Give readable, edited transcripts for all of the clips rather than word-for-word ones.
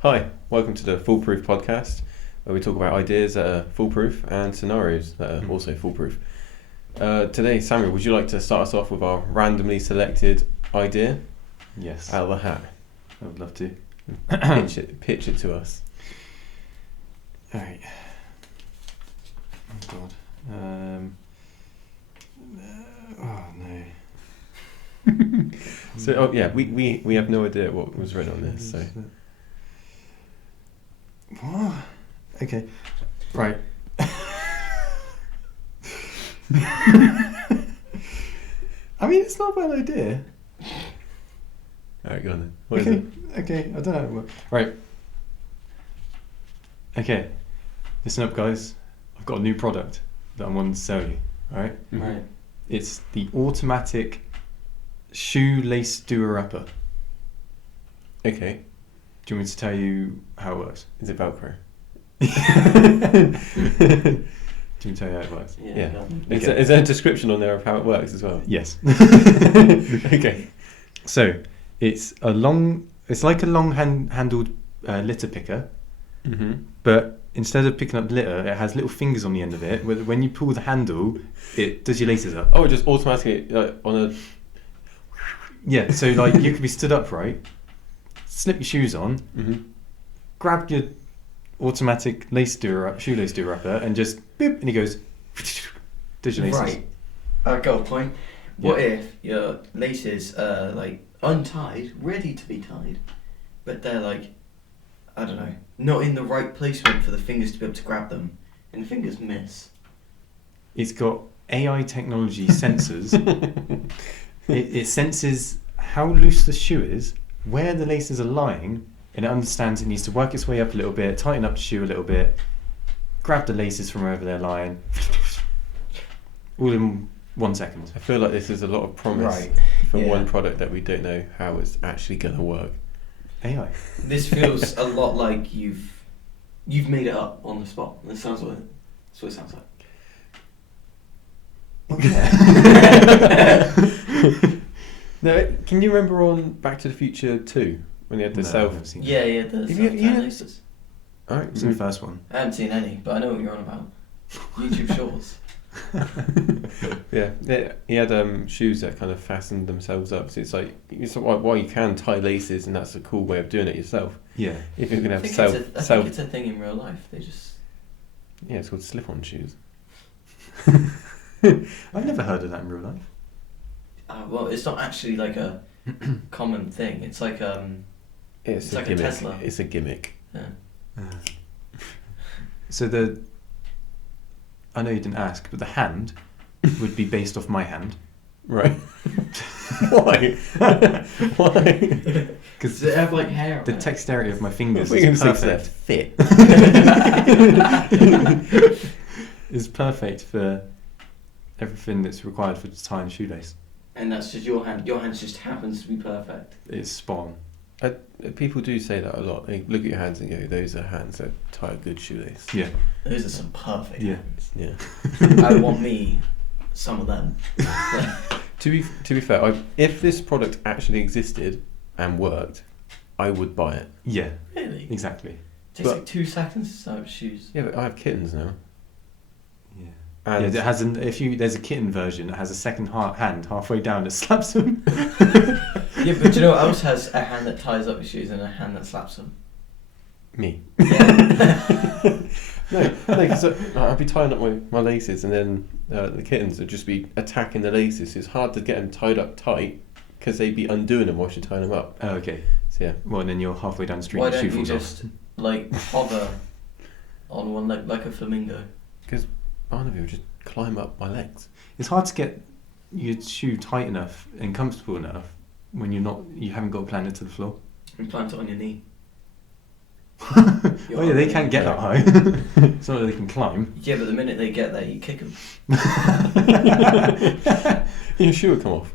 Hi, welcome to the Foolproof podcast, where we talk about ideas that are foolproof and scenarios that are also foolproof. Today, Samuel, would you like to start us off with our randomly selected idea? Yes. Out of the hat. I would love to. Pitch it to us. Alright. Oh god. Oh no. So, we have no idea what was written on this, so... What? Okay. Right. I mean, it's not a bad idea. Alright, go on then. What is Okay. it? Okay, I don't know. Right. Okay. Listen up, guys. I've got a new product that I want to sell you. Alright? Mhm. Right. It's the automatic shoelace doer-upper. Okay. Do you want me to tell you how it works? Is it Velcro? Do you want me to tell you how it works? Yeah. Go on. Okay. Is there a description on there of how it works as well? Yes. Okay. So it's like a long handled litter picker, Mm-hmm. but instead of picking up litter, it has little fingers on the end of it. When you pull the handle, it does your laces up. Oh, just automatically on a... Yeah. So like you could be stood upright, slip your shoes on, Mm-hmm. grab your automatic shoelace doer upper, and just boop, and he goes. Does your laces? Right. I've got a point. What if your laces are like untied, ready to be tied, but they're like, I don't know, not in the right placement for the fingers to be able to grab them, and the fingers miss? It's got AI technology sensors. It senses how loose the shoe is, where the laces are lying, and it understands it needs to work its way up a little bit, tighten up the shoe a little bit, grab the laces from wherever they're lying, all in 1 second. I feel like this is a lot of promise Right. for Yeah. one product that we don't know how it's actually going to work. AI. This feels a lot like you've made it up on the spot. This sounds like that's what it sounds like. No, can you remember on Back to the Future 2 when they had the No, I self? haven't seen Yeah, it. yeah, the Have you- self-tied yeah. laces. Alright. It's in the first one. I haven't seen any, but I know what you're on about. YouTube Shorts. Yeah, he had shoes that kind of fastened themselves up. So it's like why you can tie laces, and that's a cool way of doing it yourself. Yeah. If you're gonna I have think self, it's a thing in real life. They just yeah, it's called slip-on shoes. I've never heard of that in real life. well, it's not actually like a common thing. It's like It's It's a like a gimmick. Tesla. It's a gimmick. yeah. So I know you didn't ask, but the hand would be based off my hand. Right. Why? Why? Does it have like hair on The it? dexterity of my fingers We can is say they're perfect. fit. Is perfect for everything that's required for tying a shoelace. And that's just your hand. Your hand just happens to be perfect. It's spot on. People do say that a lot. They look at your hands and go, "Those are hands that tie a good shoelace." Yeah. Those are some perfect Yeah. hands. Yeah. I want me some of them. To be fair, if this product actually existed and worked, I would buy it. Yeah, Really? exactly. Takes But- like 2 seconds to tie up shoes. Yeah, but I have kittens now. Yeah. And Yeah, it has there's a kitten version that has a second hand halfway down that slaps them. Yeah, but do you know what else has a hand that ties up your shoes and a hand that slaps them? me. Yeah. No, because I'd be tying up my laces, and then the kittens would just be attacking the laces. It's hard to get them tied up tight because they'd be undoing them whilst you're tying them up. Oh, okay. So yeah. Well, and then you're halfway down the street Why and the shoe don't you falls just off. like hover on one leg like a flamingo? Because Barnaby would just climb up my legs. It's hard to get your shoe tight enough and comfortable enough when you haven't got to plant it to the floor. And plant it on your knee. Oh yeah, they can't get that high. It's not that they can climb. Yeah, but the minute they get there, you kick them. Your shoe would come off.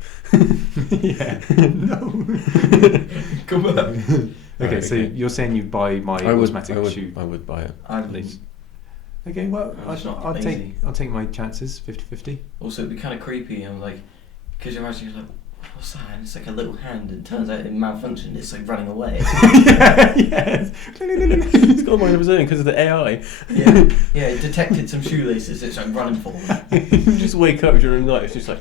Yeah. No. Come on. Okay, Right, so okay. you're saying you'd buy my automatic shoe I would buy it. I'd lace. Okay, well, It's not I'll lazy. take my chances, 50-50. Also, it'd be kind of creepy and like, because you're actually like, what's that? And it's like a little hand, and it turns out it malfunctioned. It's like running away. Yes. It's got a mind of its own because of the AI. Yeah, it detected some shoelaces. It's like running for them. You just wake up during the night. It's just like.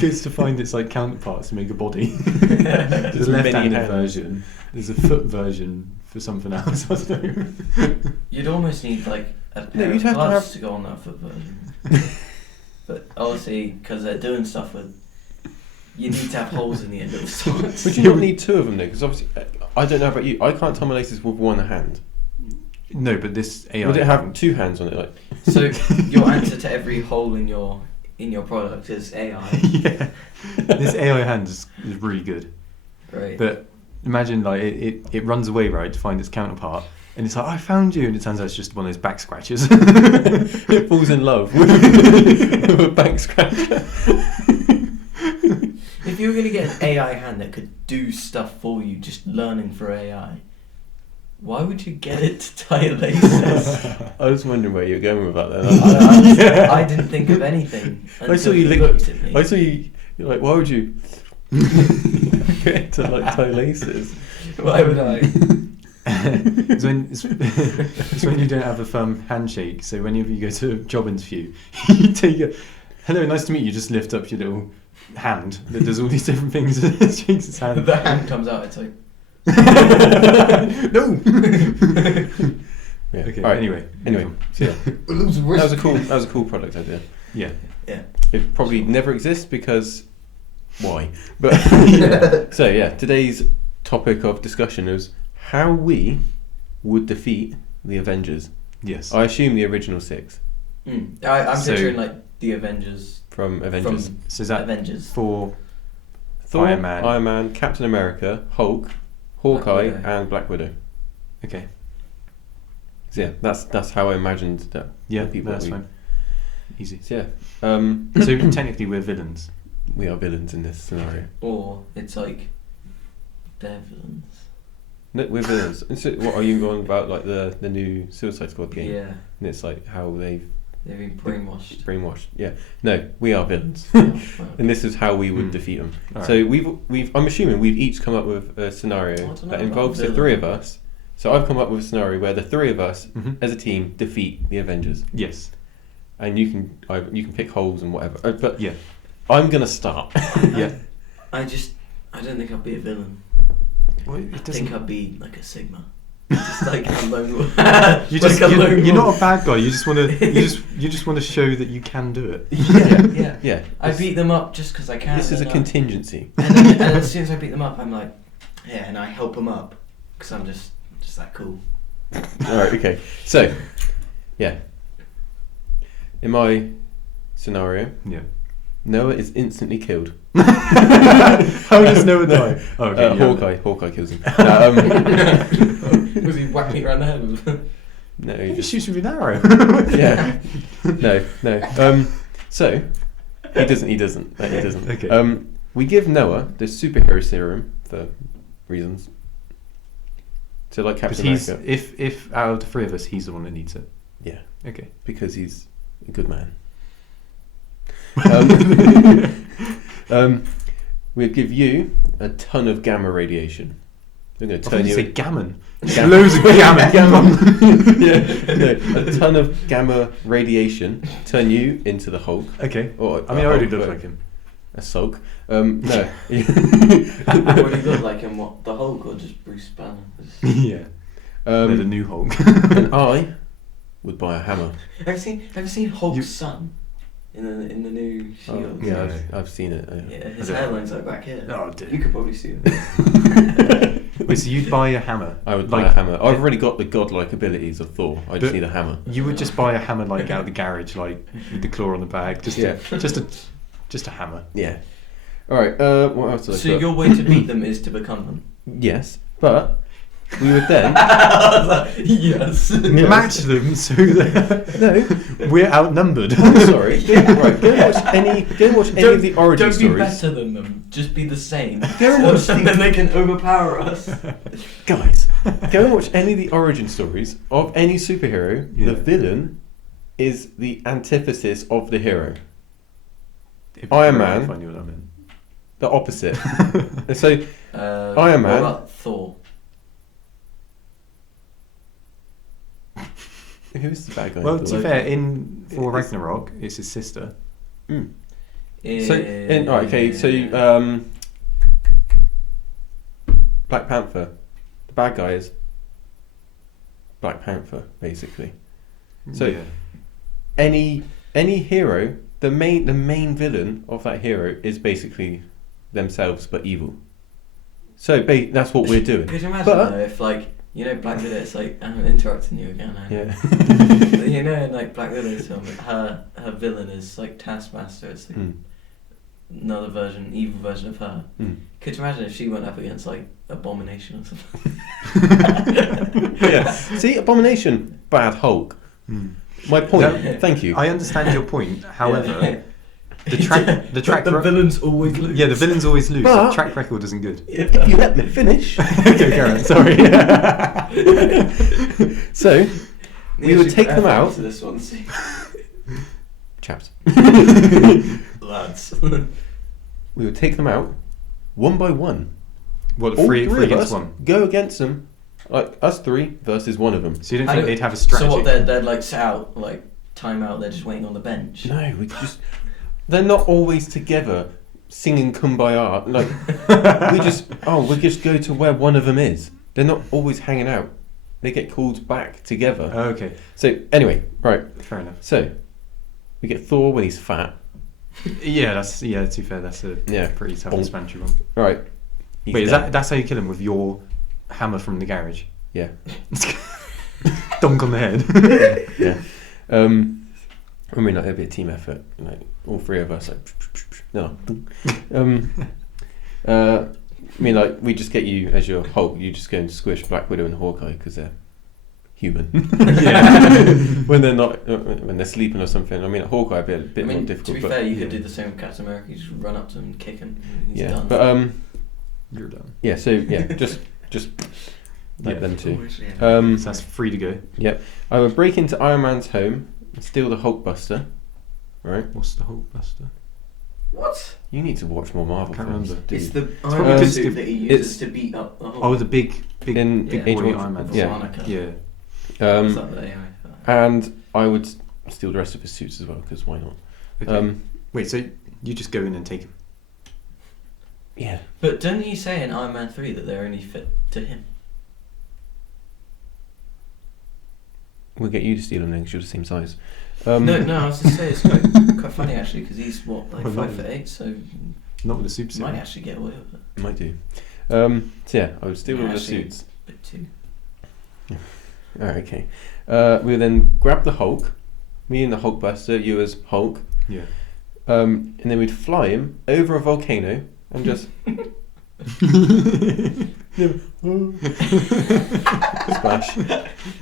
Goes to find its like counterparts to make a body. Just There's a many left-handed hands. version. There's a foot version for something else. I don't know. You'd almost need like a pair you'd of have to gloves have- to go on that foot version. But obviously, because they're doing stuff with, you need to have holes in the end of the socks. Would you not need two of them though? Because obviously, I don't know about you. I can't tie my laces with one hand. No, but this AI. Would it have two hands on it? Like. So your answer to every hole in your product is AI, Yeah. This AI hand is really good. right? But imagine like it runs away, right, to find its counterpart, and it's like, I found you, and it turns out it's just one of those back scratches. It falls in love with a back scratcher. If you were gonna get an AI hand that could do stuff for you, just learning for AI, why would you get it to tie laces? I was wondering where you were going with that then. I didn't think of anything until I saw you looked at me. I saw you. You're like, why would you get it to like tie laces? Why would I? it's when you don't have a firm handshake. So whenever you go to a job interview, you take a hello, nice to meet you. Just lift up your little hand that does all these different things. Shakes its hand. The hand comes out. It's like No. Yeah. Okay. All right. Anyway. So yeah, that was a cool product idea. Yeah. It probably never exists because why? But so yeah, today's topic of discussion is how we would defeat the Avengers. Yes. I assume the original 6 I'm So- picturing like the Avengers from Avengers. from So is that Avengers. for Thor, Iron Man. Iron Man, Captain America, Hulk, Hawkeye, Widow. and Black Widow. okay? So yeah, that's how I imagined that. Yeah, the people that's that we- fine. Easy. So yeah, So technically we're villains. we are villains in this scenario. Or it's like they're villains. No, we're villains. And so, what are you on about? Like the new Suicide Squad game? Yeah, And it's like how they've they've been brainwashed. brainwashed. Yeah. No, we are villains, Oh, wow. and this is how we would Hmm. defeat them. All So right. we've. I'm assuming we've each come up with a scenario I don't know that about involves the villain. three of us. So I've come up with a scenario where the three of us, Mhm. as a team, defeat the Avengers, Yes. and you can pick holes and whatever. But Yeah. I'm gonna start. Yeah. I don't think I'd be a villain. Well, I it think doesn't. I'd be like a Sigma. Just like a lone wolf. You just, like a lone you're not wolf. a bad guy. You just want to. You just want to show that you can do it. Yeah. Yeah. I beat them up just because I can. This is a and, contingency. and as soon as I beat them up, I'm like, yeah, and I help them up because I'm just that cool. All right. Okay. So, yeah. In my scenario, Yeah. Noah is instantly killed. How does Noah die? Oh, okay. yeah. Hawkeye kills him. No, Was he whacked me around the head with? no, he He just shoots with an arrow. yeah. No. So he doesn't. No, he doesn't. Okay. We give Noah the superhero serum for reasons. So like Because Captain he's America, if out of the three of us, he's the one that needs it. yeah, Okay. because he's a good man. We give you a ton of gamma radiation. We're going I to thought turn you you say gammon. Gamma. Loads of gammon. yeah, no, a ton of gamma radiation turn you into the Hulk. Okay. Or I mean, I already Hulk, look but like him. a Sulk. No. What do you look like him? What, the Hulk or just Bruce Banner? Yeah. No, the Um, new Hulk. and I would buy a hammer. Have you seen Hulk's You- son in the new Shield? Oh, yeah, No. I've seen it. Yeah, his I don't- hairline's like back here. Oh, dear. You could probably see it. Wait, so you'd buy a hammer? I would buy Like- a hammer. I've already got the godlike abilities of Thor. I just But- need a hammer. You would just buy a hammer like out of the garage, like with the claw on the bag, just a hammer. Yeah. All right. What else did I So put? your way to beat them is to become them. Yes, but we would then. I was like, yes. Match them so that No. we're outnumbered. Sorry. Right. Go and watch any of the origin Don't be stories. better than them. Just be the same. Go and watch and then they can overpower us. Guys, go and watch any of the origin stories of any superhero. Yeah. The villain is the antithesis of the hero. Iron If Man, I knew what I meant. the opposite. So Iron Man. What about Thor? Who's the bad guy? Well, in to Thor? be fair, in Thor It's- Ragnarok, it's his sister. Mm. So Black Panther, the bad guy is Black Panther, basically. So yeah. any hero, the main villain of that hero is basically themselves but evil. So that's what we're doing. Could you imagine But- though if like Black Widow? It's like I'm interrupting you again. Yeah. In like Black Widow's film, her villain is like Taskmaster. It's like another version, evil version of her. Could you imagine if she went up against like Abomination or something? Yeah. See, Abomination, bad Hulk. My point. No, Thank you. I understand your point. However, Yeah. the track villains always lose. yeah, the villains always lose. But- The track record isn't good. If you let me finish. Okay, Karen, sorry. So we would take them out. To this one, see. Chaps. Lads. We would take them out one by one. What, All three of against us one? go against them, like us three versus one of them. So you don't I think don't- they'd have a strategy? So what? They'd like sit out, like time out. They're just waiting on the bench. No, we just. They're not always together singing Kumbaya. Like we just go to where one of them is. They're not always hanging out. They get called back together. Oh, okay, So anyway, right. fair enough. So we get Thor when he's fat. Yeah, to be fair, that's a Yeah. pretty Bonk. self-explanatory one. Right. He's Wait, dead. that's how you kill him, with your hammer from the garage? Yeah. Dunk on the head. Yeah. I mean, like, it'd be a team effort. Like all three of us. Like, no. I mean, like, we just get you as your Hulk. You just go and squish Black Widow and Hawkeye because they're human. Yeah. When they're not, when they're sleeping or something. I mean, Hawkeye would be a bit I mean, more to difficult. be but fair, you yeah. could do the same with Captain America. You just run up to him, and kick him, and he's Yeah, done. but You're done. yeah. So yeah, just like Yeah. them two. So that's free to go. I would break into Iron Man's home and steal the Hulkbuster. Right? What's the Hulkbuster? What? You need to watch more Marvel Can't films. remember. It's dude. the probably Iron Man good suit to- that he it's- uses to beat up the Hulk. Oh, the big In Yeah. Age of boy Ultron. Iron Man. Yeah. Veronica. Yeah. What's that there, anyway? And I would steal the rest of his suits as well, because why not? Okay. Wait, so you just go in and take him? Yeah. But didn't you say in Iron Man 3 that they're only fit to him? We'll get you to steal them then, because you're the same size. No, I was just saying it's quite funny actually, because he's what, like Oh, no. 5'8", so Not with a super he suit. might actually get away with it. Might do. So yeah, I would steal Yeah, all the actually- suits. A bit too. Alright, okay. We would then grab the Hulk, me and the Hulkbuster, you as Hulk, Yeah. and then we'd fly him over a volcano and just splash.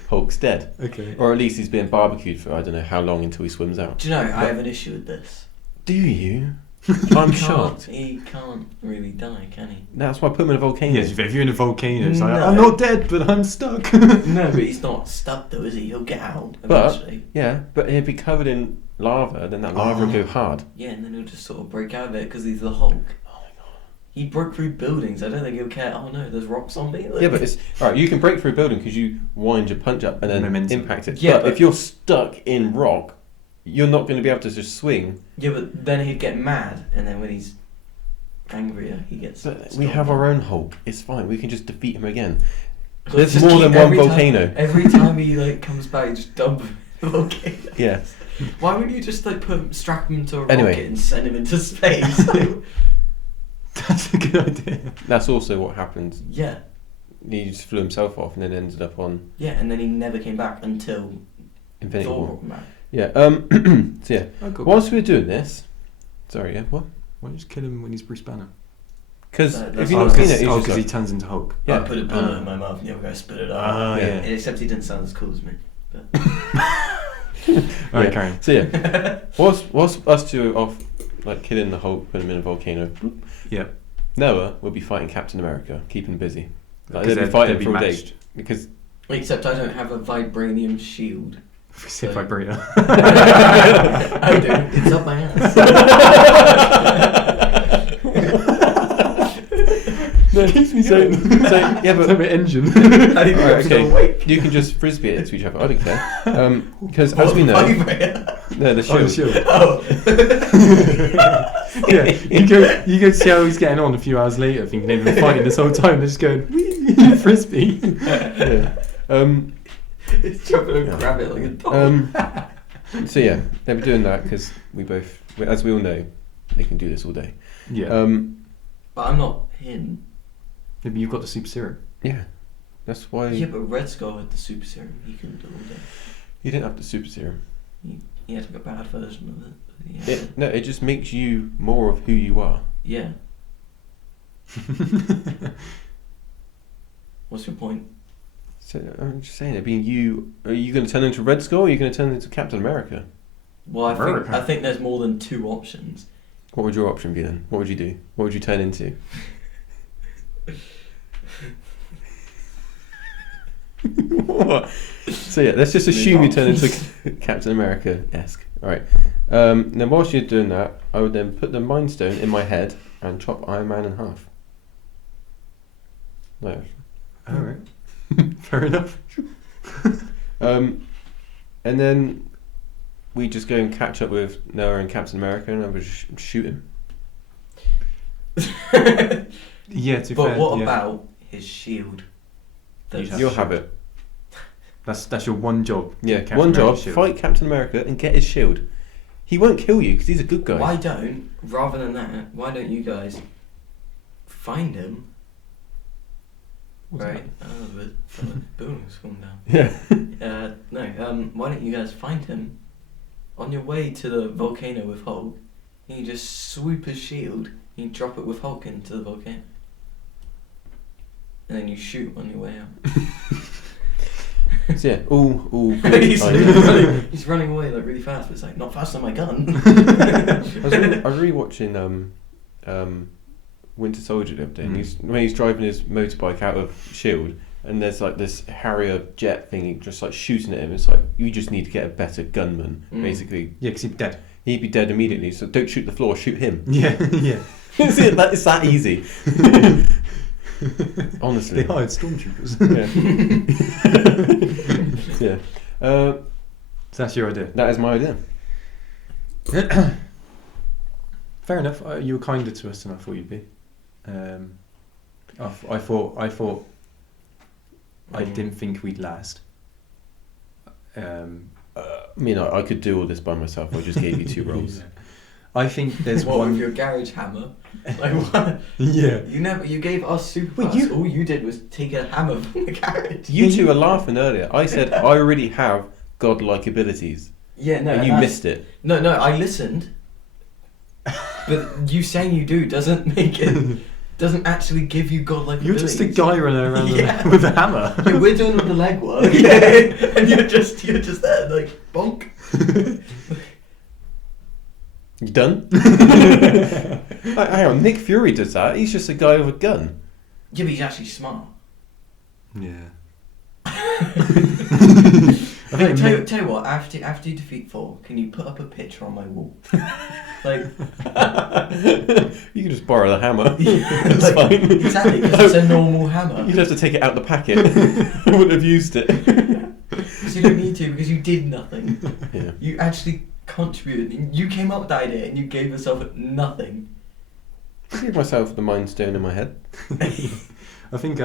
Hulk's dead. Okay. Or at least he's being barbecued for I don't know how long until he swims out. Do you know, I have an issue with this. Do you? I'm He can't- shocked. He can't really die, can he? That's why I put him in a volcano. Yes, if you're in a volcano, it's like, No. I'm not dead, but I'm stuck. No, but he's not stuck though, is he? He'll get out But- eventually. Yeah, but he'd be covered in lava, then that lava would go hard. Yeah, and then he'll just sort of break out of it because he's the Hulk. Oh my god. He broke through buildings. I don't think he'll care. Oh no, there's rocks on me. Like, Yeah, but it's alright. You can break through a building because you wind your punch up and then Momentum. impact it. Yeah, but but- if you're stuck in rock, you're not going to be able to just swing. yeah, but then he'd get mad, and then when he's angrier, he gets. But we have stronger. our own Hulk. It's fine. We can just defeat him again. Let's There's just more keep than one every time- volcano. Every time he like comes back, you just dump him in the volcano. Yeah. Why wouldn't you just like strap him to a Anyway. rocket and send him into space? That's a good idea. That's also what happened. Yeah, He just flew himself off and then ended up on yeah, and then he never came back until Infinity Thor War. brought him back. Yeah. So yeah. Oh, God. Whilst we were doing this, sorry. Yeah. What? Why don't you just kill him when he's Bruce Banner? Because That's if you've Oh, not seen it, he's because just he like, turns into Hulk. yeah. I put a bullet in my mouth and the other guy spit it out. Ah, Yeah. yeah. Except he didn't sound as cool as me. Alright, Yeah. carry on. So yeah, whilst us two are off, like killing the Hulk, putting him in a volcano, Yeah. Noah will be fighting Captain America, keeping him busy. Like, Because they'll be fighting they'd for all day matched. because Except I don't have a vibranium shield. Say vibrator. I do. It's up my ass. No, keeps me so yeah, but It's engine. I think Alright, I'm still okay. awake. You can just frisbee it to each other. I don't care. Because as we know, Vibrator? no, the Oh, shield. sure. Oh. Yeah, you go see how he's getting on a few hours later, thinking they've been fighting this whole time. They're just going wee, frisbee. Yeah. It's jumping and grab it like a dog. So yeah, they were doing that because we both, as we all know, they can do this all day. Yeah. But I'm not him. Yeah, but you've got the super serum. Yeah, that's why Yeah, but Red Skull had the super serum. He couldn't do it all day. you didn't have the super serum. He had like a bad version of it. But yeah. No, it just makes you more of who you are. Yeah. What's your point? So I'm just saying, being you, are you going to turn into Red Skull or are you going to turn into Captain America? Well, America. I think there's more than two options. What would your option be then? What would you do? What would you turn into? What? So yeah, let's just assume you turn into Captain America-esque. Alright. Then whilst you're doing that, I would then put the Mind Stone in my head and chop Iron Man in half. No. Alright. Fair enough. And then we just go and catch up with Noah and Captain America and I would shoot him. Yeah, to be But fair, what yeah. about his shield? You'll have it. That's your one job. Yeah, Captain one America's job, shield. fight Captain America and get his shield. He won't kill you because he's a good guy. Why don't, rather than that, why don't you guys find him? What's Right? The building's falling down. Yeah. No, why don't you guys find him on your way to the volcano with Hulk? You just swoop his shield, you drop it with Hulk into the volcano. And then you shoot on your way out. So yeah, all he's, ideas. he's running away like really fast, but it's like, not faster than my gun. I was rewatching Winter Soldier the other day, and when he's driving his motorbike out of Shield, and there's like this Harrier jet thing just like shooting at him. It's like you just need to get a better gunman, basically. Yeah, because he's dead. He'd be dead immediately. So don't shoot the floor, shoot him. Yeah, yeah. It's that easy. Honestly. They hired stormtroopers. Yeah. So that's your idea. That is my idea. Fair enough. You were kinder to us than I thought you'd be. I thought I didn't think we'd last. I mean, I could do all this by myself. I just gave you two rolls. Yeah. I think there's What one. with your garage hammer? Like what? Yeah. You gave us super Wait, fast. All you did was take a hammer from the garage. You two were laughing earlier. I said I already have godlike abilities. Yeah, no. And you missed it. No, I listened. But you saying you do doesn't make it. Doesn't actually give you godlike You're abilities. just a guy running around Yeah. with a hammer. Yeah, we're doing all the legwork. And you're just there like bonk. You done? Hang on, Nick Fury does that. He's just a guy with a gun. Yeah, but he's actually smart. Yeah. I think tell you what, after you defeat Thor, can you put up a picture on my wall? Like You can just borrow the hammer. It's like, fine. exactly, because it's a normal hammer. You'd have to take it out the packet. I wouldn't have used it. Because you don't need to, because you did nothing. Yeah. You actually contributed. You came up with the idea and you gave yourself nothing. I gave myself the Mind Stone in my head. I think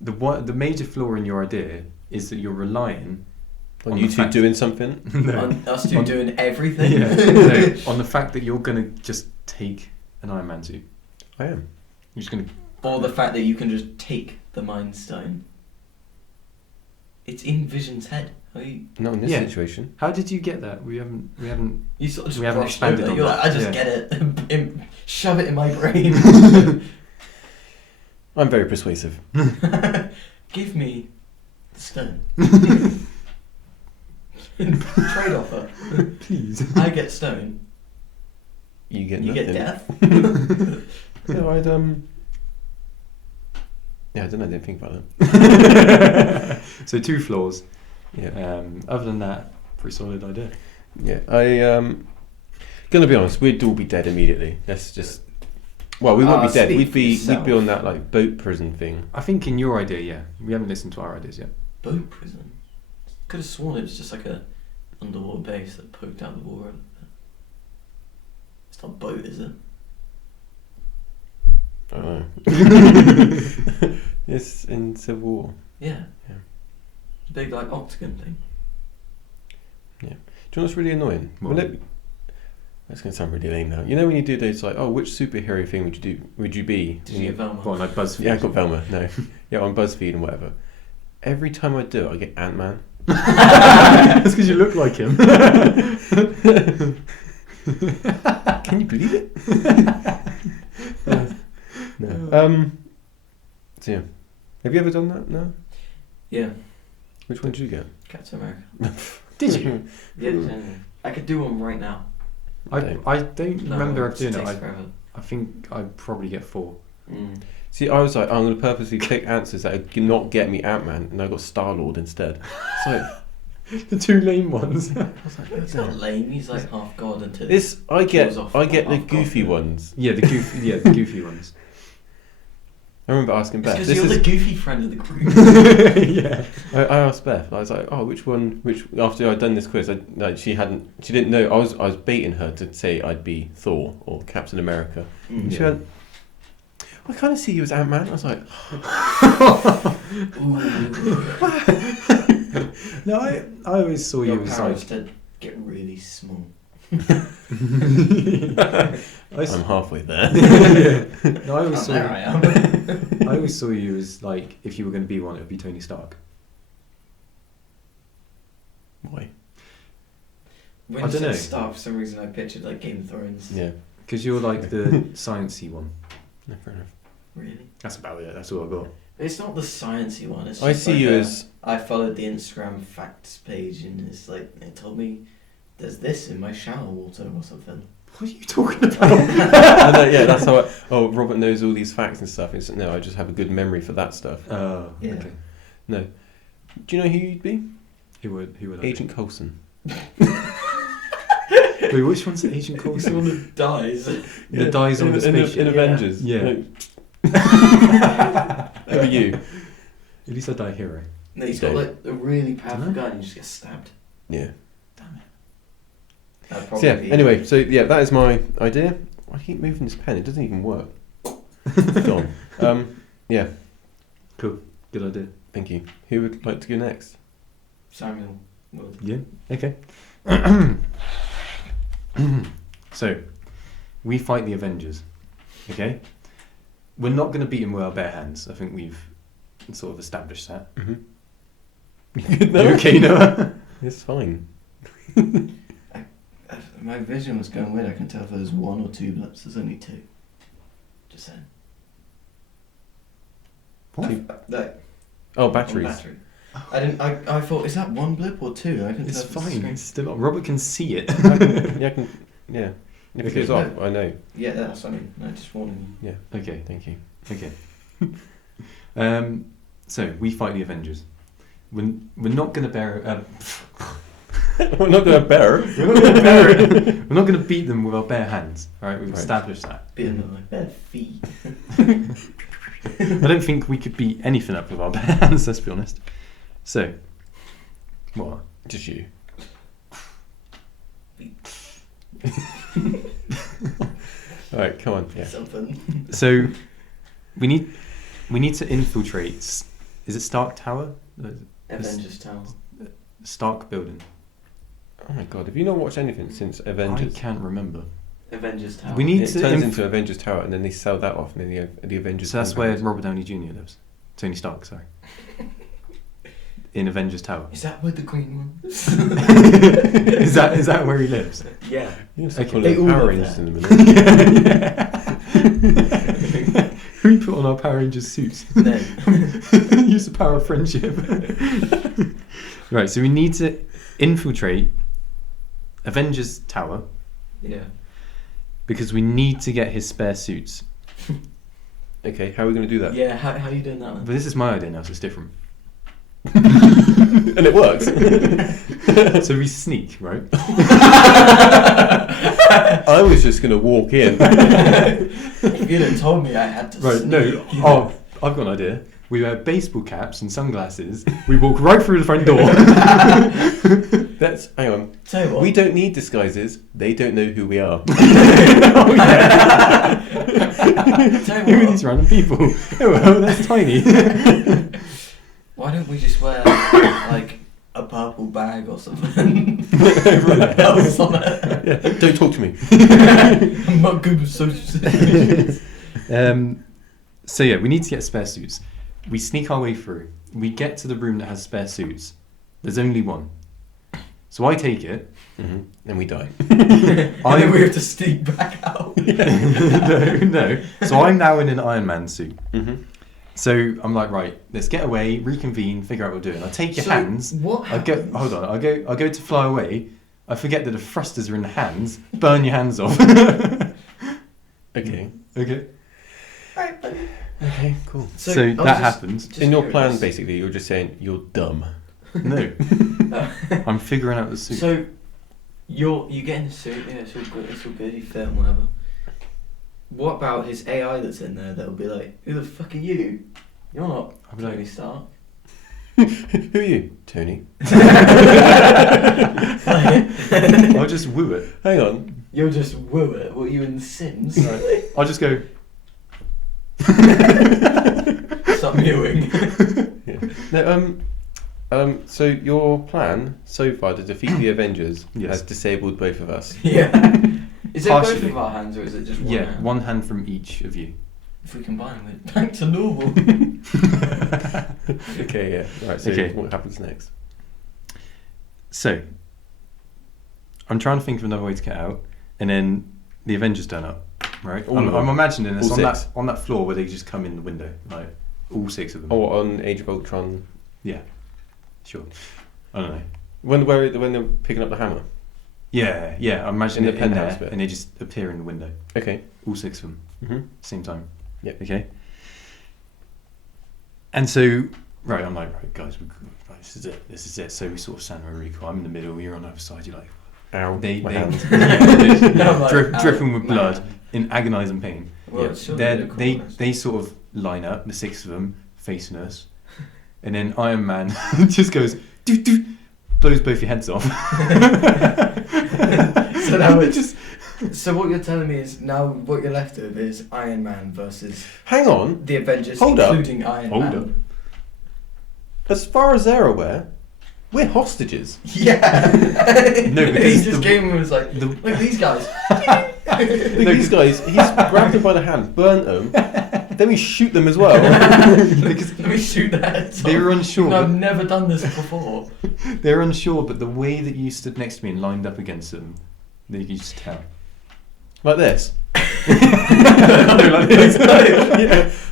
the major flaw in your idea is that you're relying On on you the two fact- doing something. No. On us two On- doing everything. Yeah, no, on the fact that you're gonna just take an Iron Man suit. I am. You're just gonna. Or the fact that you can just take the Mind Stone. It's in Vision's head. Not in this Yeah. situation. How did you get that? We haven't. You sort of just We haven't brushed expanded over. on You're that. like, I just Yeah. get it. Shove it in my brain. I'm very persuasive. Give me the stone. Trade offer. Please. I get stone. You get You nothing. get death. No, Yeah, I don't know. I didn't think about that. So two flaws. Yeah. Other than that, pretty solid idea. Yeah. Gonna be honest, we'd all be dead immediately. Let's just. Well, we wouldn't be dead. Speak We'd for be on that like boat prison thing. I think in your idea, yeah. We haven't listened to our ideas yet. Boat prison. Could have sworn it was just like a underwater base that poked out the water. It's not a boat, is it? I don't know. It's in Civil War. Yeah. Yeah. It's a big like octagon thing. Do you know what's really annoying? What? That's gonna sound really lame now. You know when you do those like, oh, which superhero thing would you be? Did you get Velma? Well, like BuzzFeed. Yeah, I got Velma. No, yeah, on BuzzFeed and whatever. Every time I do it, I get Ant-Man. That's because you look like him. Can you believe it? No. So yeah, have you ever done that? No. Yeah. Which one did you get? Captain America. Did you? Yeah, genuinely. I could do one right now. I don't remember it doing it. takes forever. I think I'd probably get 4. Mm. See, I was like, I'm going to purposely pick answers that would not get me Ant-Man, and I got Star-Lord instead. So The 2 lame ones. I was like, He's not lame. He's like half god until this I get kills off the half goofy god. ones. Yeah, the goofy ones. I remember asking Beth. Because you're the goofy friend of the group. Yeah. I asked Beth. I was like, "Oh, which one? Which?" After I'd done this quiz, she didn't know. I was baiting her to say I'd be Thor or Captain America. And she went, "I kind of see you as Ant-Man." I was like, No, I always saw Your you as power like. is to get really small. I'm halfway there. No, I always saw. There I am. I always saw you as like, if you were going to be one, it would be Tony Stark. Why? When I you don't said know. Stark, for some reason I pictured like Game of Thrones. Yeah. Because you're like the sciencey one. No, fair enough. Really? That's about it. That's all I got. It's not the sciencey one. It's I just see like you as. I followed the Instagram facts page and it's like it told me there's this in my shower water or something. What are you talking about? I know, yeah, that's how. Robert knows all these facts and stuff. It's, no, I just have a good memory for that stuff. Oh, Yeah. okay. No. Do you know who you'd be? Who would I Agent Coulson. be? Wait, which one's Agent Coulson? Someone who dies. That dies on the spaceship. In Avengers. Yeah. Who are you? At least I die a hero. No, he's got like a really powerful Dunno. gun and you just get stabbed. Yeah. Damn it. That'd So probably yeah. be Anyway, so yeah, that is my idea. Why do I keep moving this pen? It doesn't even work. Gone. Yeah. Cool. Good idea. Thank you. Who would like to go next? Samuel would. Yeah. Okay. So, we fight the Avengers. Okay. We're not going to beat them with our bare hands. I think we've sort of established that. Mm-hmm. You okay, Noah? It's fine. My vision was going weird. I can tell if there's 1 or 2 blips. There's only 2. Just saying. What? Like, Oh, on batteries. battery. I didn't. I thought, is that 1 blip or 2? I can It's tell. fine. It's still on. Robert can see it. Yeah. If it Okay. goes off, I know. Yeah, that's. I mean, no, just warning you. Okay. Thank you. Okay. So we fight the Avengers. We're not going to bear. We're not going to bear. We're not going to bear it. We're not going to beat them with our bare hands. All right, we've Right. established that. Being with my bare feet. I don't think we could beat anything up with our bare hands. Let's be honest. So, what? Just you. All right, come on. Yeah. Something. So, we need to infiltrate. Is it Stark Tower? Avengers Tower. Stark Building. Oh my god, have you not watched anything since Avengers? I can't remember. Avengers Tower. We need It to turns into Avengers Tower, and then they sell that off, and then the Avengers. So that's where Avengers. Robert Downey Jr. lives. Tony Stark, sorry. In Avengers Tower. Is that where the Green one? is that where he lives? Yeah. You must Okay. call They it all Power live Rangers there. in a minute. We put on our Power Rangers suits. No. Use the power of friendship. Right, so we need to infiltrate Avengers Tower Yeah. because we need to get his spare suits. Okay, how are we going to do that? Yeah. How are you doing that? But Then? this is my idea now, so it's different. And it works. So we sneak, right? I was just going to walk in. If you'd have told me I had to Right, sneak. no. Oh, I've got an idea. We wear baseball caps and sunglasses. We walk right through the front door. Hang on. Tell you what. We don't need disguises. They don't know who we are. Tell you Who are what. these random people? Oh, well, that's tiny. Why don't we just wear like a purple bag or something? Bells on it. Yeah, don't talk to me. I'm not good with social situations. So yeah, we need to get spare suits. We sneak our way through. We get to the room that has spare suits. There's only one. So I take it. Mm-hmm. Then we die. And then we have to sneak back out. No. So I'm now in an Iron Man suit. Mm-hmm. So I'm like, right, let's get away, reconvene, figure out what we're doing. I take your hands. What I go. happens? Hold on. I go to fly away. I forget that the thrusters are in the hands. Burn your hands off. Okay. Okay. Right, buddy. Okay, cool. So I was that just- happens. just In your curious. plan, basically, you're just saying you're dumb. No. I'm figuring out the suit. So you get in the suit, yeah, it's all good, you fit and whatever. What about his AI that's in there that'll be like, who the fuck are you? You're not I'll be like, Tony Stark. Who are you, Tony? I'll just woo it. Hang on. You'll just woo it. What are you in The Sims? I'll just go. Stop mewing. Yeah. No, so your plan so far to defeat the Avengers Yes. has disabled both of us. Yeah. Is it both Partially. of our hands or is it just one Yeah, hand? one hand from each of you. If we combine it, back to normal. Okay, yeah. Right, so Okay. what happens next? So, I'm trying to think of another way to get out, and then the Avengers turn up, right? All of them? I'm imagining this All on six? that floor where they just come in the window, like all six of them. Or on Age of Ultron, Yeah, sure. I don't know. when they're picking up the hammer. Yeah, I'm imagining In the it in penthouse there, bit. and they just appear in the window, Okay. all six of them, Mm-hmm. same time. Yep. Okay. And so, right, I'm like, right, guys, right, this is it. So we sort of stand there really cool. I'm in the middle, you're on the other side. You're like, Ow. they my hand. No, I'm like, dripping with man. blood in agonising pain. Well, Yeah, it's surely They're- the cool they ones. they sort of line up, the six of them facing us, and then Iron Man just goes doo doo, blows both your heads off. So now it's just So what you're telling me is now what you're left with is Iron Man versus Hang on. the Avengers, Hold up. including Iron Hold Man. up. As far as they're aware, we're hostages. Yeah. No, he because just came and was like, the- look at these guys. Look, these guys, he's grabbed them by the hand, burnt them, then we shoot them as well. Because let me shoot that. head they off. were unsure. No, I've but- never done this before. They were unsure, but the way that you stood next to me and lined up against them, they could just tell. Like this. Like this.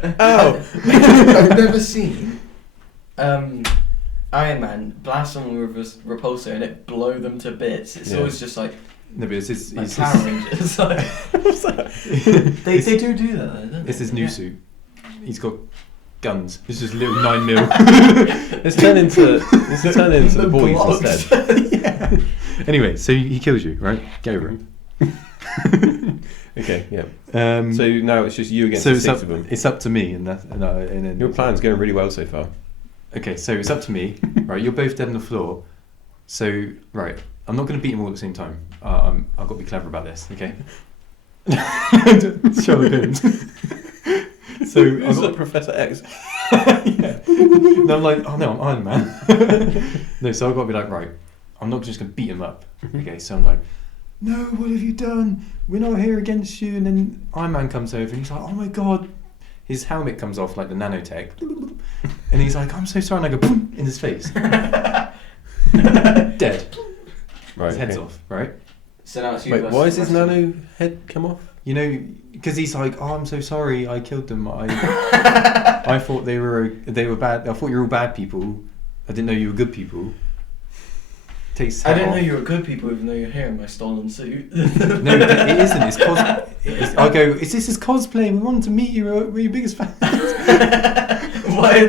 Yeah. Ow. I've never seen Iron Man blast someone with a repulsor and it blow them to bits. It's Yeah. always just like No, but it's Power Rangers. Like, What's that? they do that, though, don't they? it's his new Yeah. suit. He's got guns. It's just little 9mm. Let's turn into the boys blocks. instead. Yeah. Anyway, so he kills you, right? Get over it. Okay, yeah. So So now it's just you against the it's six up, of them. it's up to me, and then Your plan's going really well so far. Okay, so it's up to me, right? You're both dead on the floor, so right. I'm not going to beat them all at the same time. I've got to be clever about this, okay? Sherlock Holmes. So Who's like Professor X? yeah. And I'm like, oh no, I'm Iron Man. No, so I've got to be like, right, I'm not just going to beat him up. Okay, so I'm like, no, what have you done? We're not here against you. And then Iron Man comes over and he's like, oh my god. His helmet comes off like the nanotech. And he's like, I'm so sorry. And I go, boom, in his face. Dead. Right. His head's okay. off, right? So now it's you Wait, versus why is the his rest of nano head come off? You know, because he's like, oh, I'm so sorry. I killed them. I thought they were bad. I thought you were all bad people. I didn't know you were good people. Takes his I hat didn't off. know you were good people even though you're here in my stolen suit. No, it isn't. It's I go, is this his cosplay? We wanted to meet you. We're your biggest fans. Why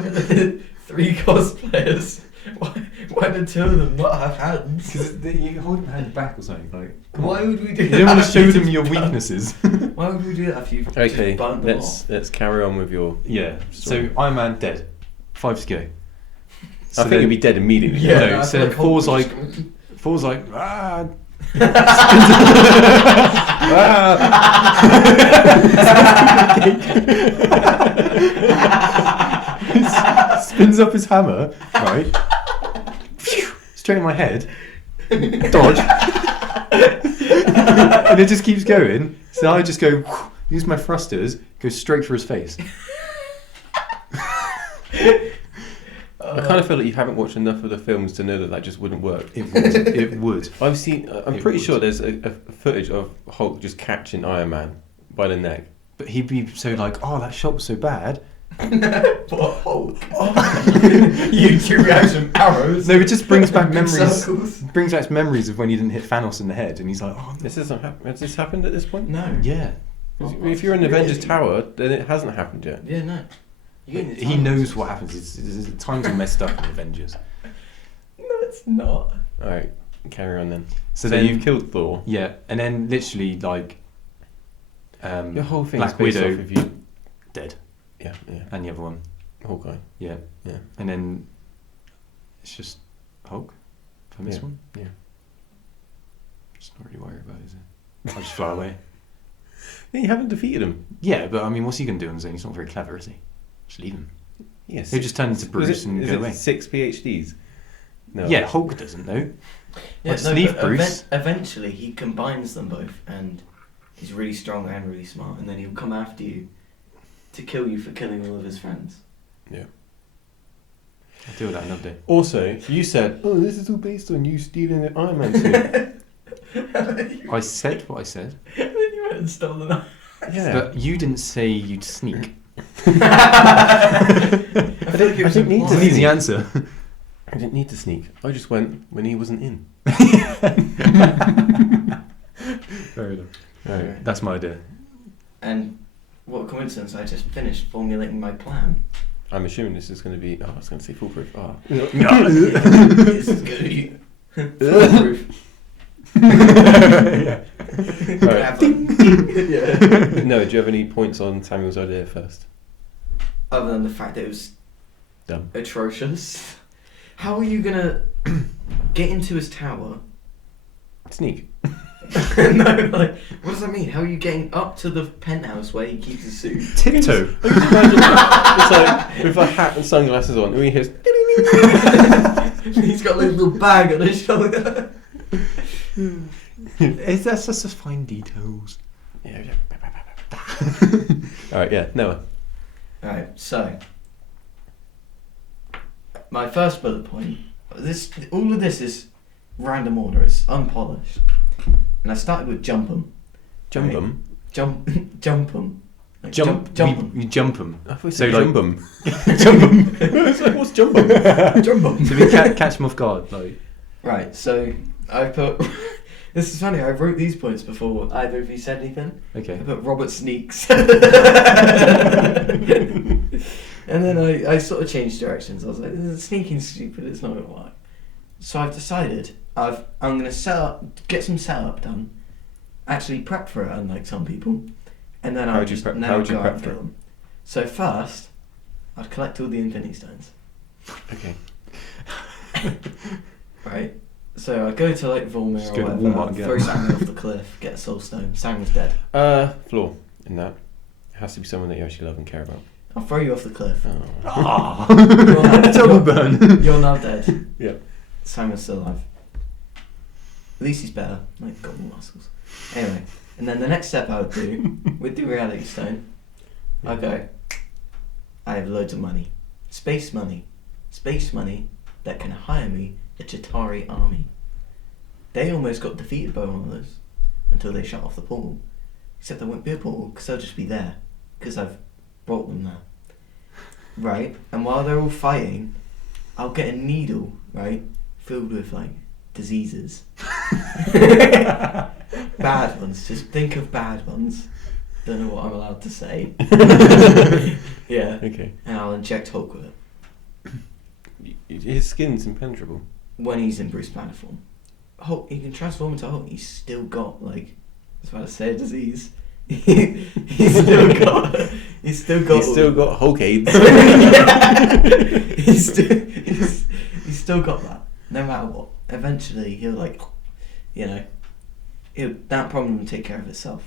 do they 3 cosplayers. Why do 2 of them not have hands? Because you can hold your hand back or something. Like, come Why on. would we do You that? don't want to show them your weaknesses. Why would we do that if you've Okay, just burnt them off? let's carry on with your. Yeah. Story. So Iron Man dead. 5 to go. I think he'd be dead immediately. Yeah, No, I so feel like Thor's Hulk like- was- Thor's like, ah. Spins up his hammer, right? Straight in my head. Dodge. And it just keeps going. So I just go, use my thrusters, go straight for his face. I kind of feel like you haven't watched enough of the films to know that just wouldn't work. It would. It would. I've seen. I'm It pretty would. sure there's a footage of Hulk just catching Iron Man by the neck. But he'd be so like, oh, that shot was so bad. What Hulk? YouTube reaction arrows. No, it just brings back memories. Circles. Brings back memories of when you didn't hit Thanos in the head, and he's like, oh, This hasn't has this happened at this point? No. yeah. If you're in the Avengers Tower, then it hasn't happened yet. Yeah, no. You're getting the He time. knows what happens. Times are messed up in Avengers. No, it's not. All right, carry on then. So So then you've killed Thor. Yeah, and then literally like, Your whole thing Black is based Widow off of you. dead, Yeah, yeah. and the other one, Hawkeye. yeah, Yeah. and then it's just Hulk for this Yeah. one. Yeah. Just not really worried about it, is it? I'll just fly away. Yeah, you haven't defeated him. Yeah, but I mean, what's he gonna do on his own? He's not very clever, is he? Just leave him. Yes. He'll just turn into Bruce and is go it away. 6 PhDs? No. Yeah, Hulk doesn't know. Yeah, Like Steve but Bruce. Eventually, he combines them both, and he's really strong and really smart, and then he'll come after you to kill you for killing all of his friends. I'll deal with that another day. Also, you said, "Oh, this is all based on you stealing the Iron Man suit." I said what I said, And then you went and stole the knife. Yeah. but you didn't say you'd sneak. I feel like it was I didn't need It's an to implied. easy answer. I didn't need to sneak. I just went when he wasn't in. Fair enough. Right. That's my idea. And what a coincidence, I just finished formulating my plan. I'm assuming this is going to be. Oh, I was going to say foolproof. Oh. This is going to be foolproof. Yeah. Right. Yeah. No, do you have any points on Samuel's idea first? Other than the fact that it was Dumb. atrocious. How are you gonna get into his tower? Sneak. No, like, what does that mean? How are you getting up to the penthouse where he keeps his suit? Tiptoe. I can just imagine it's like with a hat and sunglasses on, and he hears. He's got like a little bag on his shoulder. That's just the fine details. Yeah. All right. Yeah. Noah. Alright, so my first bullet point. All of this is random order. It's unpolished, and I started with jump 'em. Jump Right. 'em. Jump 'em. Like, Jump. jump 'em. You jump them. I thought you So, said like- jump 'em. Jump them. It's like, what's jump 'em? Jump 'em. So we catch them off guard. Like, Right, so I put. This is funny. I wrote these points before either of you said anything. I okay. put Robert sneaks. And then I sort of changed directions. I was like, sneaking's stupid, it's not going to work. So I've decided I'm going to get some setup done, actually prep for it, unlike some people, and then How I'll would you just prep- now how would you go out prep and for kill it? them. So first, I'd collect all the Infinity Stones, Okay. right? So I go to like Volmir Just or go to whatever, Walmart and get throw them. Samuel off the cliff, get a Soul Stone. Samuel's dead. Flaw in that. It has to be someone that you actually love and care about. I'll throw you off the cliff. Oh. Ah. You're now- Double burn. You're now dead. Yeah. Simon's still alive. At least he's better. Like, got more muscles. Anyway, and then the next step I would do with the reality stone, I go, I have loads of money. Space money that can hire me a Chitauri army. They almost got defeated by one of those until they shut off the portal. Except there won't be a portal because they'll just be there because I've brought them there. Right, and while they're all fighting, I'll get a needle, right, filled with like diseases. Bad ones, just think of bad ones. Don't know what I'm allowed to say. Yeah, Okay. and I'll inject Hulk with it. his skin's impenetrable. When he's in Bruce Banner form. Hulk, he can transform into Hulk. He's still got I was about to say a disease. He's still got Hulk AIDS. he's still got that. No matter what. Eventually he'll that problem will take care of itself.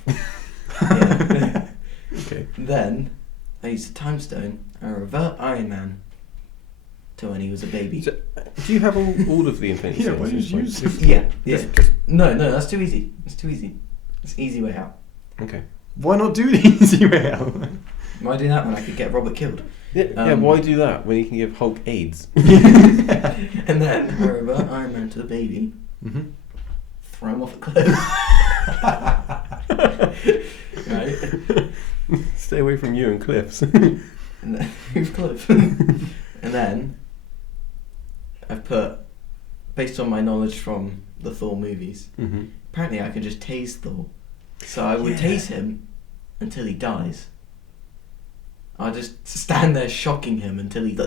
Yeah. Okay. Then I use the time stone and revert Iron Man to when he was a baby. So, do you have all of the Infinity Yeah, Stones? why did you use it? Yeah. Just- No, that's too easy. It's too easy. It's an easy way out. Okay. Why not do the easy way out? Why do that when I could get Robert killed? Yeah, why do that when you can give Hulk AIDS? And then I revert Iron Man to the baby, throw him off a cliff. Right? Stay away from you and cliffs. And then who's cliff? And then I've put, based on my knowledge from the Thor movies, apparently I can just tase Thor. So I would tase him until he dies. I'll just stand there shocking him until he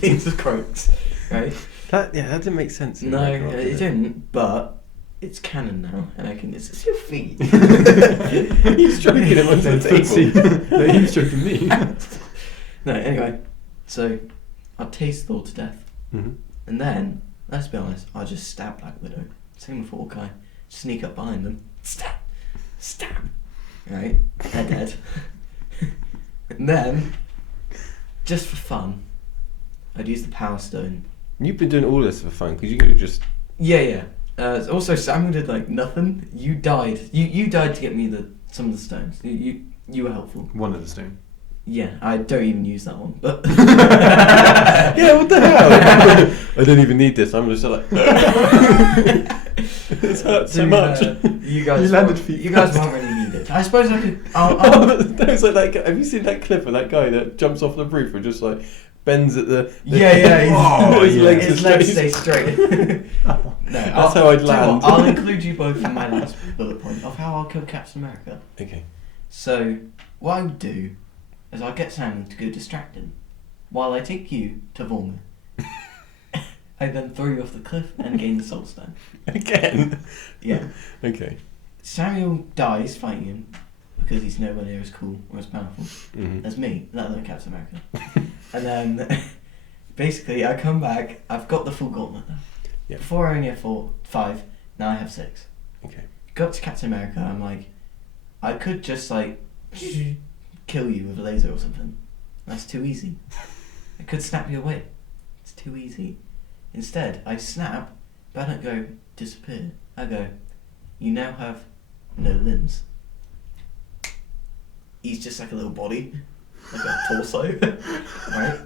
he just croaks, right? That didn't make sense. No, it didn't, but it's canon now, and I can. It's your feet. He's stroking him under the table. No, he was stroking me. No, anyway, so I'll tase Thor to death, Mhm. and then, let's be honest, I'll just stab Black Widow. Same with Hawkeye. Sneak up behind them, stab, right? They're dead. And then, just for fun, I'd use the Power Stone. You've been doing all this for fun because you could have just. Yeah. Also, Samuel did nothing. You died. You died to get me some of the stones. You were helpful. One of the stone. Yeah, I don't even use that one, but. Yeah, what the hell? I don't even need this. I'm just like. It's hurt so much. You guys. You landed feet You guys first. won't really need it. I suppose I could. I'll It's like that guy, have you seen that clip of that guy that jumps off the roof and just bends at the Yeah. his legs His are legs straight. stay straight. No, That's how I'd land. I'll include you both in my last bullet point of how I'll kill Captain America. Okay. So, what I would do is I'll get Sam to go distract him while I take you to Vormir. I then throw you off the cliff and gain the Soul Stone. Again? Yeah. Okay. Samuel dies fighting him because he's nowhere near as cool or as powerful as me, let alone Captain America. And then, basically, I come back, I've got the full gauntlet now. Yep. Before I only had 5, now I have 6. Okay. Got to Captain America, I'm like, I could just kill you with a laser or something. That's too easy. I could snap you away. It's too easy. Instead, I snap, but I don't go disappear. I go, you now have no limbs. He's just like a little body, like a torso, right?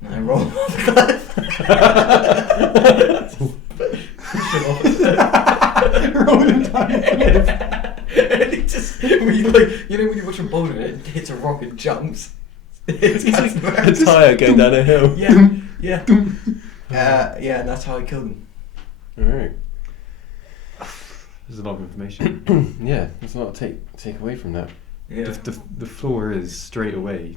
And I roll off the cliff. Rolling down the cliff. And he just, when you watch a boulder and it hits a rock and jumps. It's A tyre going down a hill. Yeah. And that's how I killed him. Alright. There's a lot of information. Yeah, there's a lot to take away from that. Yeah. The flaw is straight away,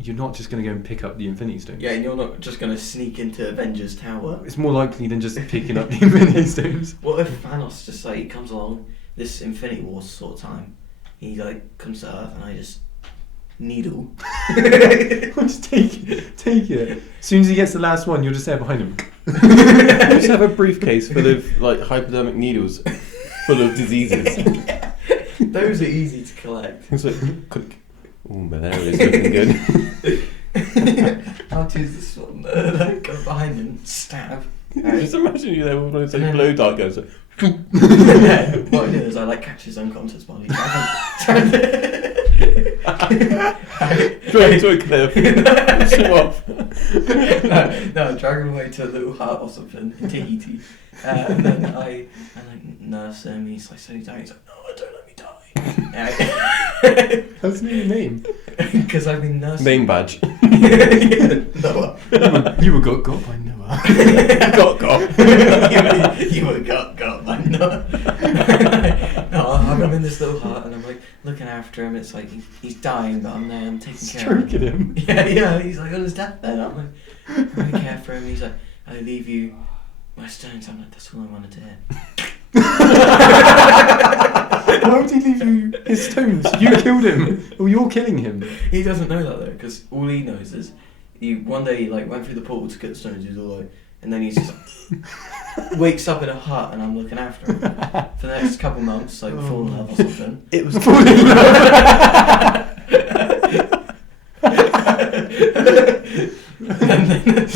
you're not just going to go and pick up the Infinity Stones. Yeah, and you're not just going to sneak into Avengers Tower. It's more likely than just picking up the Infinity Stones. What if Thanos just he comes along this Infinity Wars sort of time, he comes to Earth and I just needle. Just take it. As soon as he gets the last one, you're just there behind him. You just have a briefcase full of hypodermic needles full of diseases. Those are easy to collect. It's like, click. Ooh, malaria's looking good. I'll choose this one. Go behind him, stab. Just imagine you there with one of those And then- blow dart guns. What I do is I catch his unconscious body. Try Drag to a cliff. Show off. no, drag him away to a little hut or something in Tahiti. And then I nurse him. He's so he's dying. He's like, no, don't let me die. That's not your name. Because I've been nursing. Name badge. Noah. You were got by Noah. Got. You were got by Noah. No, I'll have him in this little hut, and I'm like looking after him. It's like he's dying, but I'm there, I'm taking care of Stroking him. Yeah. He's like on his deathbed. I'm like, I really care for him. He's like, I leave you my stones. I'm like, that's all I wanted to hear. Why would he leave you his stones? You killed him, or you're killing him. He doesn't know that though, because all he knows is one day he like went through the portal to get the stones. He's all like, and then he's just wakes up in a hut, and I'm looking after him for the next couple months, like fall in love or something. It was Falling in love.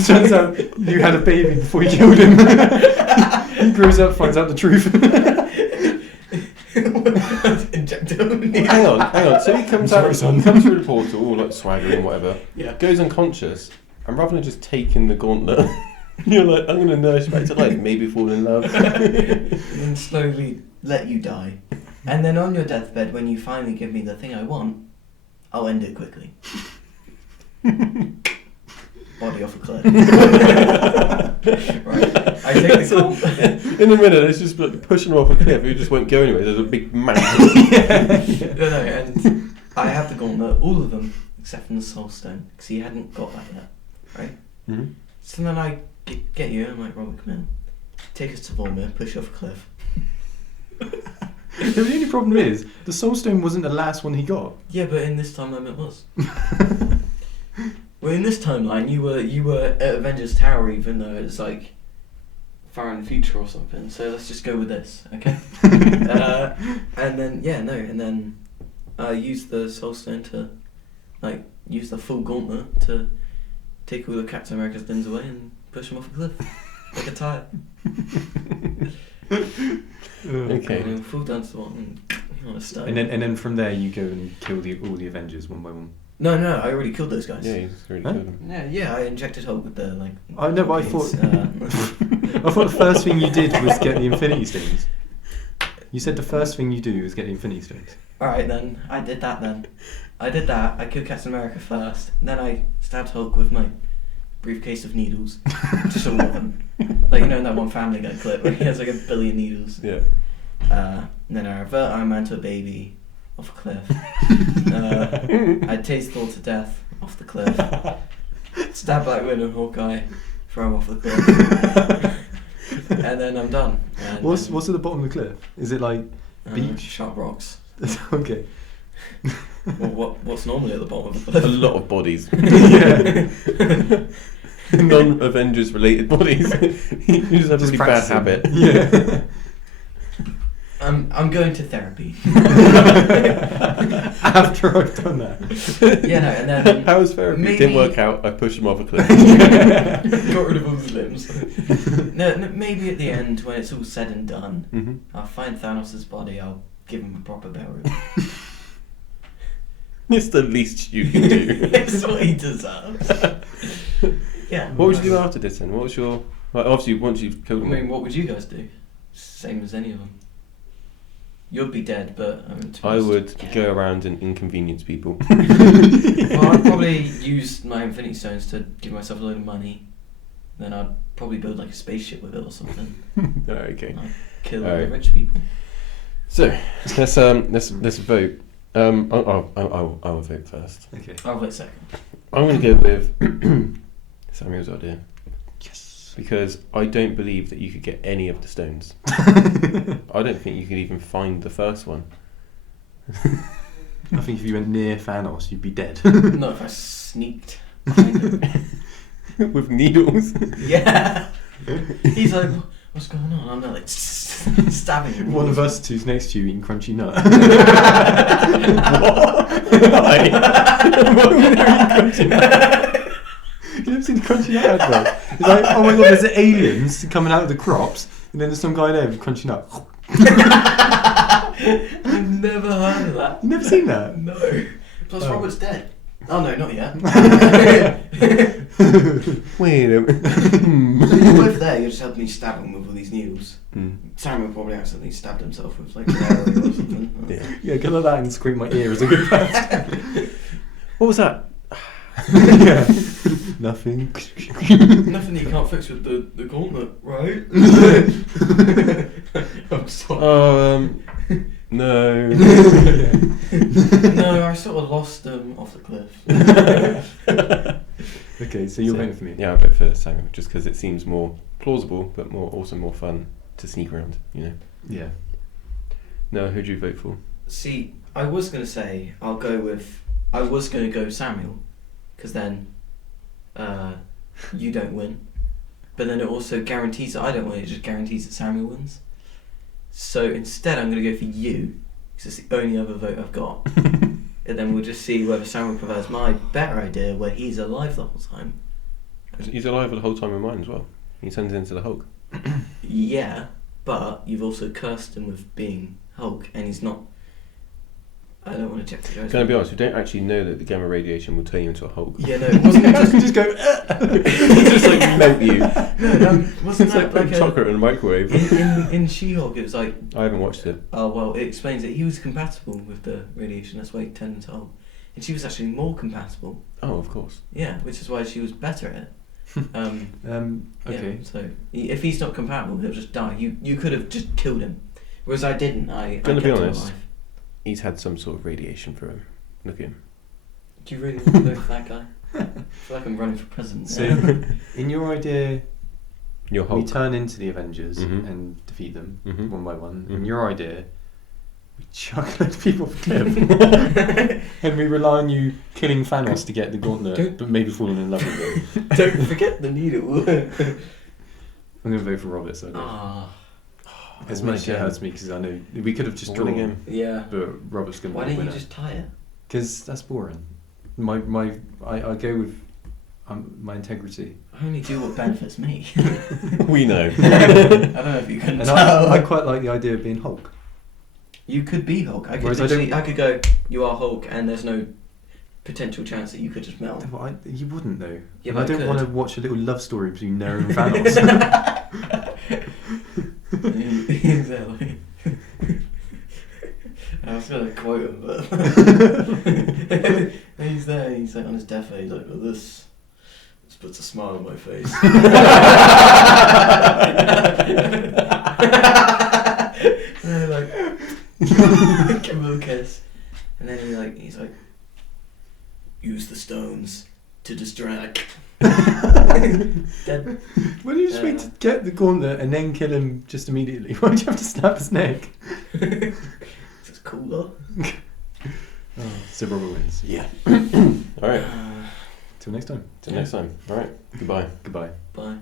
Turns out you had a baby before you killed him. He grows up, finds out the truth. Inject him. hang on. So he comes I'm out, sorry, son. comes through the portal, all like swaggering, whatever. Yeah. Goes unconscious, and rather than just taking the gauntlet, you're like, I'm gonna nurse you back to life, maybe fall in love. And then slowly let you die. And then on your deathbed, when you finally give me the thing I want, I'll end it quickly. Body off a cliff. Right. I take the gauntlet. In a minute, it's just like pushing him off a cliff. He just won't go anywhere. There's a big mountain. No, and I have the gauntlet, all of them, except from the soul stone, because he hadn't got that yet. Right? Mm-hmm. So then I get you, I'm like, Robert, come in. Take us to Volmir, push you off a cliff. The only problem is, the soul stone wasn't the last one he got. Yeah, but in this timeline it was. Well, in this timeline, you were at Avengers Tower, even though it's like far in the future or something. So let's just go with this, okay? And then I used the Soul Stone to like use the full gauntlet to take all the Captain America's things away and push him off a cliff like a tire. Okay. And then full down to the bottom on a stone. And then from there you go and kill all the Avengers one by one. No, I already killed those guys. Yeah, he's already Huh? killed him. Yeah, I injected Hulk with the like. I know, but I things, I thought the first thing you did was get the Infinity Stones. You said the first thing you do was get the Infinity Stones. Alright then, I did that then. I killed Captain America first, then I stabbed Hulk with my briefcase of needles. Just all of them. Like, you know in that one Family Guy clip where he has like 1 billion needles. Yeah. And then I revert Iron Man to a baby off a cliff. I tased Thor to death off the cliff. Stab Black Widow and Hawkeye, throw him off the cliff. And then I'm done. And What's at the bottom of the cliff? Is it like beach? Sharp rocks. Okay. Well, what's normally at the bottom of the A cliff? lot of bodies. Yeah. Non-Avengers related bodies. You just have a really bad practicing. habit. Yeah. I'm going to therapy. After I've done that. Yeah, no, and then How was therapy? maybe- Didn't work out. I pushed him off a cliff. got rid of all his limbs. No, maybe at the end when it's all said and done, Mm-hmm. I'll find Thanos' body. I'll give him a proper burial. It's the least you can do. It's what he deserves. Yeah. What would you do after this then? What was your... Like, obviously, once you've I killed him... mean, what would you guys do? Same as any of them. You'd be dead, but I mean, to be I honest, would yeah. go around and inconvenience people. Well, I'd probably use my Infinity Stones to give myself a load of money. Then I'd probably build like a spaceship with it or something. Okay. Like, kill all Alright. the rich people. So, let's vote. I'll vote first. Okay. I'll vote second. I'm going to go with Samuel's idea. Yes. Because I don't believe that you could get any of the stones. I don't think you could even find the first one. I think if you went near Thanos, you'd be dead. Not if I sneaked behind him. With needles. Yeah. He's like, what's going on? I'm like stabbing him. One of us two's next to you eating crunchy nut. What? Why? Why would I eat crunchy nut? You never seen the crunchy nut advert? It's like, oh my god, there's the aliens coming out of the crops, and then there's some guy there with crunchy nut. I've never heard of that. You never seen that? No. Plus Oh. Robert's dead. Oh no, not yet. Wait a minute. You're both there, you're just helping me stab him with all these needles. Mm. Samuel probably accidentally stabbed himself with like an arrow or something. Yeah. Yeah, go like that and scream my ear as a good person. What was that? Yeah. Nothing. Nothing that you can't fix with the gauntlet, right? I'm sorry. Oh, No. No, I sort of lost them off the cliff. Okay, so you're voting for me. Yeah, I'll vote for Samuel, just because it seems more plausible, but also more fun to sneak around, you know. Yeah. No, who'd you vote for? See, I was going to say, I was going to go Samuel, because then you don't win. But then it also guarantees that I don't win, it just guarantees that Samuel wins. So instead I'm going to go for you, because it's the only other vote I've got. And then we'll just see whether Samuel prefers my better idea, where he's alive the whole time. He's alive the whole time in mine as well. He turns into the Hulk. Yeah, but you've also cursed him with being Hulk, and he's not. I don't want to jeopardize. Can I be honest? We don't actually know that the gamma radiation will turn you into a Hulk. Yeah, no, it wasn't just go. Just like melt you. No, wasn't It's like that putting like chocolate in a microwave. in She-Hulk? It was like. I haven't watched it. Oh well, it explains that he was compatible with the radiation. That's why he turned into Hulk, and she was actually more compatible. Oh, of course. Yeah, which is why she was better at it. Okay. Yeah, so if he's not compatible, he'll just die. You could have just killed him, whereas I didn't. I Gonna kept be him honest. alive. He's had some sort of radiation through him. Look at him. Do you really want to vote for that guy? I feel like I'm running for president. So, in your idea, You're we Hulk. turn into the Avengers Mhm. and defeat them Mhm. one by one. Mhm. In your idea, we chuck a load of people off a cliff, and we rely on you killing Thanos to get the gauntlet, but maybe falling in love with him. Don't forget the needle. I'm going to vote for Robert. So Ah, as win much as it again. hurts me, because I know we could have just Win drawn again. yeah. but Robert's going to Why be the didn't you winner. just tie it? Because that's boring. I go with my integrity. I only do what benefits me. We know. I don't know if you can And tell. I quite like the idea of being Hulk. You could be Hulk. I could Whereas I literally, I could go, you are Hulk, and there's no potential chance that you could just melt. Well, you wouldn't though. Yeah, And but I I don't could. want to watch a little love story between Nero and Thanos. He's there like... I was going to quote him, but... he's there, he's like on his deathbed, he's like, well, this puts a smile on my face. And then like, give him a kiss. And then he's like, use the stones to distract. Dead. Why don't you just wait to get the gauntlet and then kill him just immediately? Why do you have to snap his neck? It's cooler. So Robert wins. Yeah. All right. Till next time. Till next time. All right. Goodbye. Goodbye. Bye.